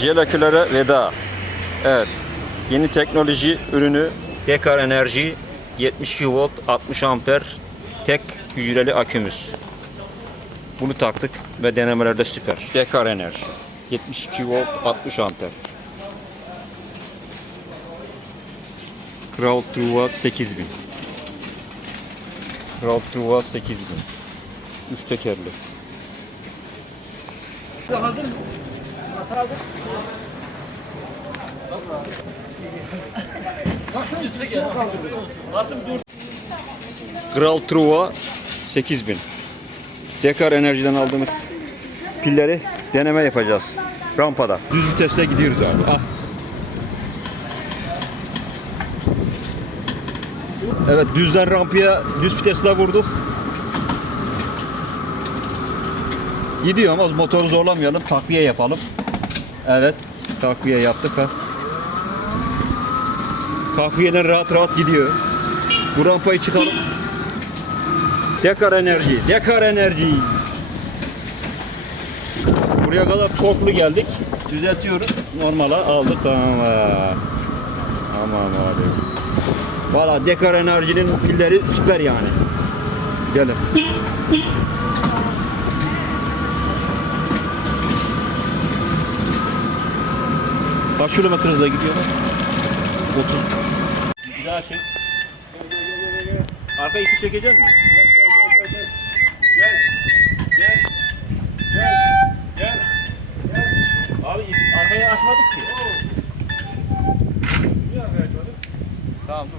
Jelakülere veda. Evet. Yeni teknoloji ürünü Dekar Enerji 72 volt 60 amper tek hücreli akümüz. Bunu taktık ve denemelerde süper. Dekar Enerji 72 volt 60 amper. Kral Truva 8000. Kral Truva 8000. 3 tekerli. Kral Truva 8000. Dekar Enerji'den aldığımız pilleri deneme yapacağız. Rampada. Düz viteste gidiyoruz abi. Ah. Evet düzden rampaya düz vitesle vurduk. Gidiyor ama motoru zorlamayalım. Takviye yapalım. Evet. Takviye yaptık ha. Takviyeden rahat rahat gidiyor. Bu rampayı çıkalım. Dekar enerji. Dekar enerji. Buraya kadar torklu geldik. Düzeltiyoruz. Normala aldık. Tamam. Tamam abi. Valla Dekar Enerji'nin pilleri süper yani. Gelin. Kaç kilometre hızla gidiyorlar? 30. Bir daha çek. Arka ipi çekecek misin? Gel. Gel. Gel. Gel. Abi ip- arkayı açmadık ki. Niye arkaya açmadın? Tamam dur.